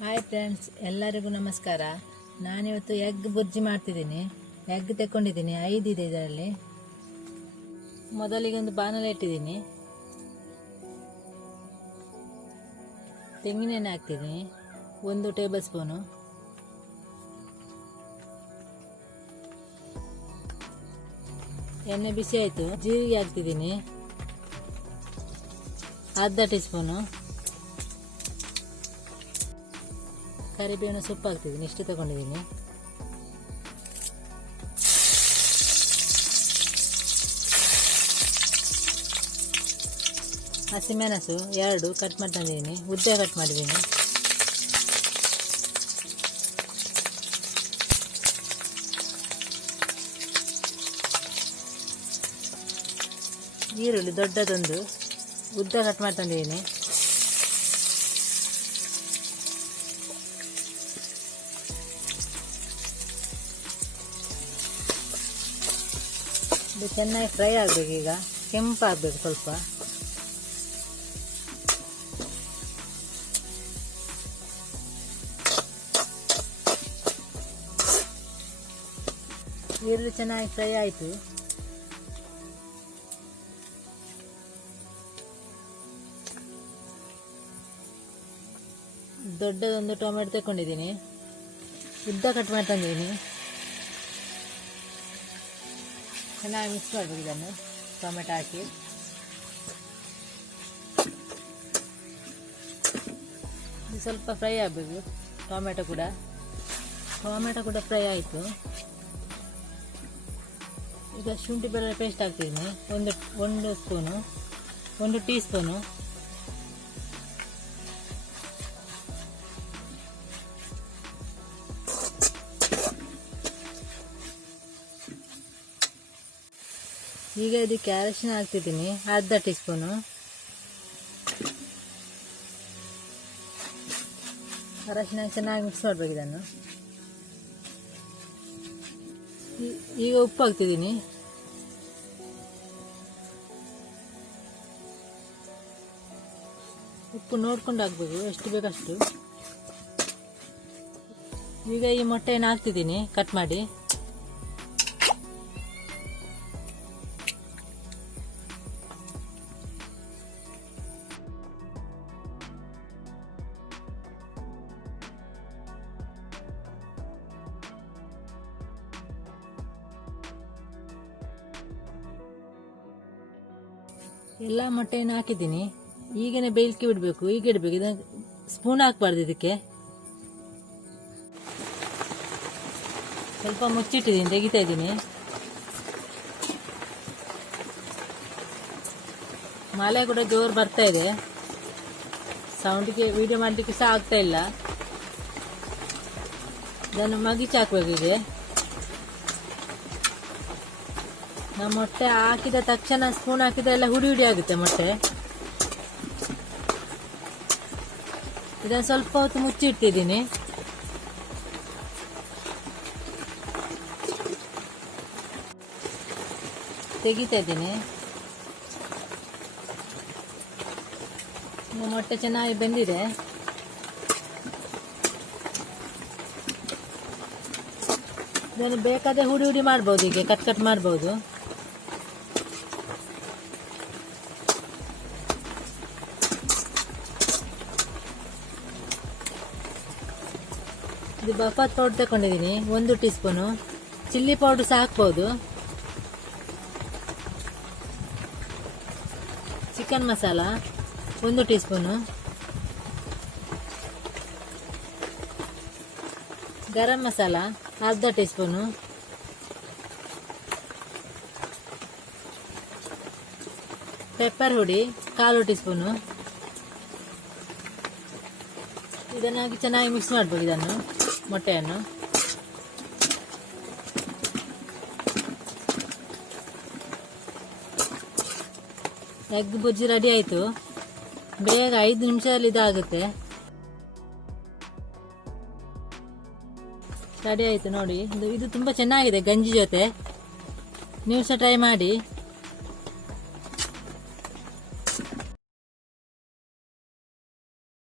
Hi friends, ಎಲ್ಲರಿಗೂ ನಮಸ್ಕಾರ. ನಾನಿವತ್ತು ಎಗ್ ಬುರ್ಜಿ ಮಾಡ್ತಿದ್ದೀನಿ. ಎಗ್ ತಗೊಂಡಿದ್ದೀನಿ, 5 ಇದೆ ಇದರಲ್ಲಿ. ಮೊದಲಿಗೆ ಒಂದು ಬಾಣಲೆ ಇಟ್ಟಿದ್ದೀನಿ. ತೆಂಗಿನೆಣ್ಣೆ ಹಾಕ್ತಿದ್ದೀನಿ 1 ಟೇಬಲ್ ಸ್ಪೂನು. ಎಣ್ಣೆ ಬಿಸಿ ಆಯಿತು. ಜೀರಿಗೆ ಹಾಕ್ತಿದ್ದೀನಿ ಅರ್ಧ ಟೀ ಸ್ಪೂನು. ಕರಿಬೇವಿನ ಸೊಪ್ಪು ಹಾಕ್ತಿದ್ದೀನಿ, ಇಷ್ಟು ತಗೊಂಡಿದ್ದೀನಿ. ಹಸಿಮೆಣಸು 2 ಕಟ್ ಮಾಡಿ ತಂದಿದ್ದೀನಿ, ಉದ್ದ ಕಟ್ ಮಾಡಿದ್ದೀನಿ. ಈರುಳ್ಳಿ ದೊಡ್ಡದೊಂದು ಉದ್ದ ಕಟ್ ಮಾಡಿ ತಂದಿದ್ದೀನಿ. ಇದು ಚೆನ್ನಾಗಿ ಫ್ರೈ ಆಗಬೇಕು. ಈಗ ಕೆಂಪಾಗಬೇಕು ಸ್ವಲ್ಪ. ಈರುಳ್ಳಿ ಚೆನ್ನಾಗಿ ಫ್ರೈ ಆಯಿತು. ದೊಡ್ಡದೊಂದು ಟೊಮೆಟೊ ತಗೊಂಡಿದ್ದೀನಿ, ಉದ್ದ ಕಟ್ ಮಾಡಿ ತಂದಿದ್ದೀನಿ. ಚೆನ್ನಾಗಿ ಮಿಕ್ಸ್ ಮಾಡಬೇಕು ಇದನ್ನು, ಟೊಮೆಟೊ ಹಾಕಿ. ಇದು ಸ್ವಲ್ಪ ಫ್ರೈ ಆಗಬೇಕು. ಟೊಮೆಟೊ ಕೂಡ ಫ್ರೈ ಆಯಿತು. ಈಗ ಶುಂಠಿ ಬೆಳ್ಳುಳ್ಳಿ ಪೇಸ್ಟ್ ಹಾಕ್ತಿದ್ದೀನಿ, ಒಂದು ಸ್ಪೂನು, 1 ಟೀ ಸ್ಪೂನು. ಈಗ ಇದಕ್ಕೆ ಅರಿಶಿನ ಹಾಕ್ತಿದ್ದೀನಿ ಅರ್ಧ ಟೀ ಸ್ಪೂನು. ಅರಿಶಿನ ಚೆನ್ನಾಗಿ ಮಿಕ್ಸ್ ಮಾಡಬೇಕು ಇದನ್ನು. ಈಗ ಉಪ್ಪು ಹಾಕ್ತಿದ್ದೀನಿ. ಉಪ್ಪು ನೋಡ್ಕೊಂಡು ಹಾಕ್ಬೇಕು, ಎಷ್ಟು ಬೇಕಷ್ಟು. ಈಗ ಈ ಮೊಟ್ಟೆಯನ್ನು ಹಾಕ್ತಿದ್ದೀನಿ ಕಟ್ ಮಾಡಿ. ಎಲ್ಲ ಮೊಟ್ಟೆಯನ್ನು ಹಾಕಿದ್ದೀನಿ. ಈಗನೇ ಬೇಯಲಿಕ್ಕೆ ಬಿಡಬೇಕು. ಈಗ ಇಡಬೇಕು. ಇದನ್ನು ಸ್ಪೂನ್ ಹಾಕಬಾರ್ದು. ಇದಕ್ಕೆ ಸ್ವಲ್ಪ ಮುಚ್ಚಿಟ್ಟಿದ್ದೀನಿ, ತೆಗಿತಾ ಇದ್ದೀನಿ. ಮಳೆ ಕೂಡ ಜೋರು ಬರ್ತಾ ಇದೆ. ಸೌಂಡಿಗೆ ವಿಡಿಯೋ ಮಾಡಲಿಕ್ಕೆ ಸಹ ಆಗ್ತಾ ಇಲ್ಲ. ಇದನ್ನು ಮಗಿಚಿ ಹಾಕಬೇಕು. ಹೀಗೆ ನಾವು ಮೊಟ್ಟೆ ಹಾಕಿದ ತಕ್ಷಣ ಸ್ಪೂನ್ ಹಾಕಿದ್ರೆ ಎಲ್ಲ ಹುಡಿ ಆಗುತ್ತೆ ಮೊಟ್ಟೆ. ಇದನ್ನು ಸ್ವಲ್ಪ ಹೊತ್ತು ಮುಚ್ಚಿಟ್ಟಿದ್ದೀನಿ. ತೆಗಿತಾ ಇದ್ದೀನಿ. ಮೊಟ್ಟೆ ಚೆನ್ನಾಗಿ ಬೆಂದಿದೆ. ಇದನ್ನು ಬೇಕಾದ್ರೆ ಹುಡಿ ಮಾಡ್ಬೋದು. ಹೀಗೆ ಕಟ್ ಮಾಡ್ಬೋದು. ಇದು ಬಫಾತ್ ಪೌಡರ್ ತಗೊಂಡಿದ್ದೀನಿ 1 ಟೀ ಸ್ಪೂನು. ಚಿಲ್ಲಿ ಪೌಡರ್ ಸಹ ಹಾಕ್ಬೋದು. Chicken masala 1 teaspoon. Garam masala ಅರ್ಧ ಟೀ ಸ್ಪೂನು. ಪೆಪ್ಪರ್ ಹುಡಿ 1/4 ಟೀ ಸ್ಪೂನು. ಇದನ್ನಾಗಿ ಚೆನ್ನಾಗಿ ಮಿಕ್ಸ್ ಮಾಡಬೇಕು. ಇದನ್ನು ಮೊಟ್ಟೆಯನ್ನು ಎಗ್ ಬುರ್ಜಿ ರೆಡಿ ಆಯಿತು. ಬೇಗ 5 ನಿಮಿಷದಲ್ಲಿ ಇದಾಗುತ್ತೆ. ರೆಡಿ ಆಯಿತು ನೋಡಿ. ಇದು ತುಂಬ ಚೆನ್ನಾಗಿದೆ ಗಂಜಿ ಜೊತೆ. ನೀವು ಸಹ ಟ್ರೈ ಮಾಡಿ.